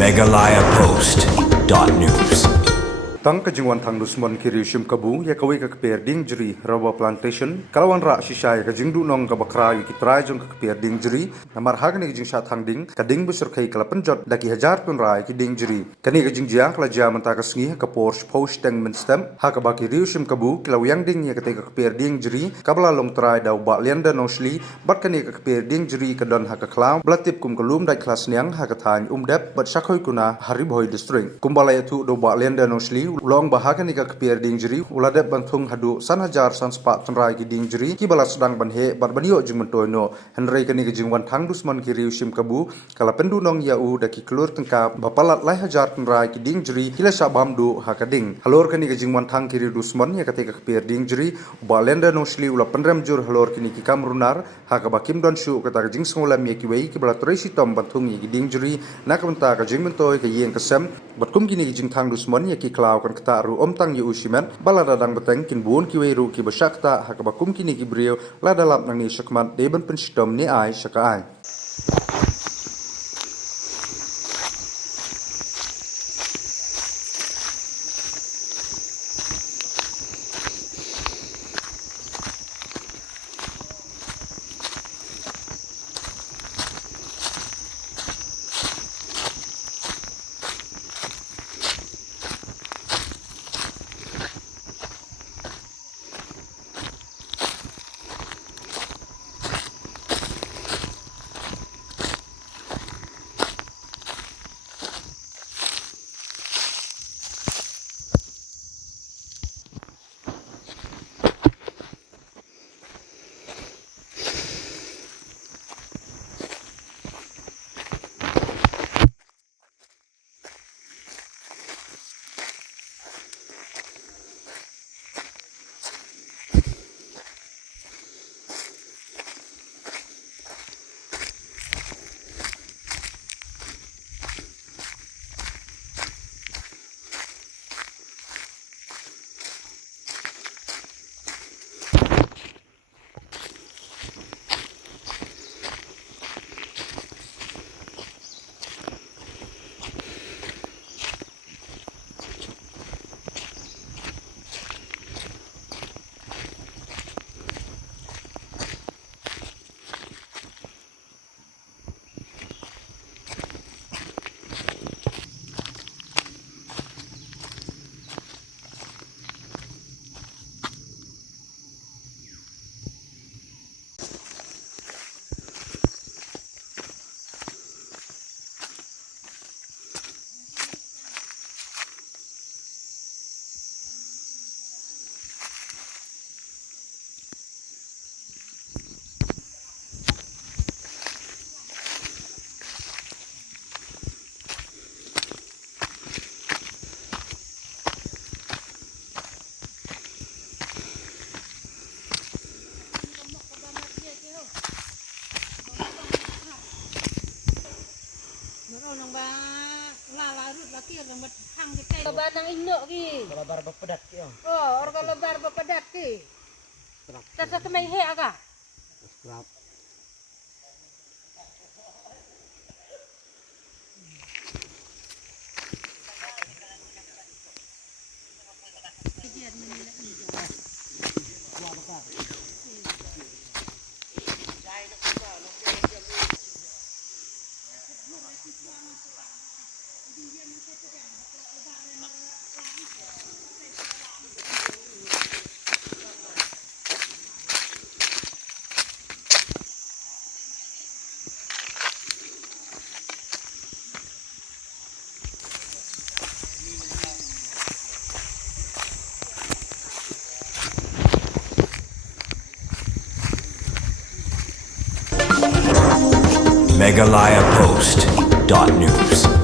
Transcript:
Meghalaya Post.news. Tang kajingwan thang dusmon kiri shim kabu ya kawi ka kper ding jri rawa plantation kalawan ra shishay ka jingdu nong ka bakra yu ki trai jong ka kper ding jri namar hagni ka jing sha thang ding ka ding busur khai kala panjot daki hajar tun rai ki ding jri kani ka jing jiang kala ja manta ka sngi ka porsche post teng min stem ha ka baki riu shim kabu kala yang ding ya ka te ka kper ding jri kabla long trai dau ba lenda nosli bat kani ka kper ding jri ka don ha ka klaw blatip kum kalum dai klas nyang ha ka than dep bat shakhoi kuna haribhoi district kumbala tu do ba lenda nosli long bahagan ni ka kpier ding jiri ulade banthung hadu san hajar san spa tanrai ki ding jiri ki bala sedang banhe barbanio jing mentoino henry kani ki jingwan thang dusman ki riu shim kabu kala pendu nong ya u da ki klur tengka bapalat lai hajar tanrai ki ding jiri kila sabam du hakading halor kani ki jingwan thang ki riu dusman ya kate ka kpier ding jiri balenda no shli ula penrem jur halor kini ki kamrunar hakaba kim don shu kata jing songola mi ki wei ki bala tresi tom banthung ki ding jiri nakamta ka jing mentoi ka yeng kasem batkum kini ki jing thang dusman ya ki klaw kan kata ru om tang yu usimen bala dadang beteng kin buon ki wei ru ki basakta hakabakum kini ki brio la dalam nang ni sakmat deben penstom ni ai saka ai Lebar induk ki. Lebar bepedat ki. Oh, orga lebar bepedat ki. Sasa kemai he aga. Serap. Meghalaya Post.news.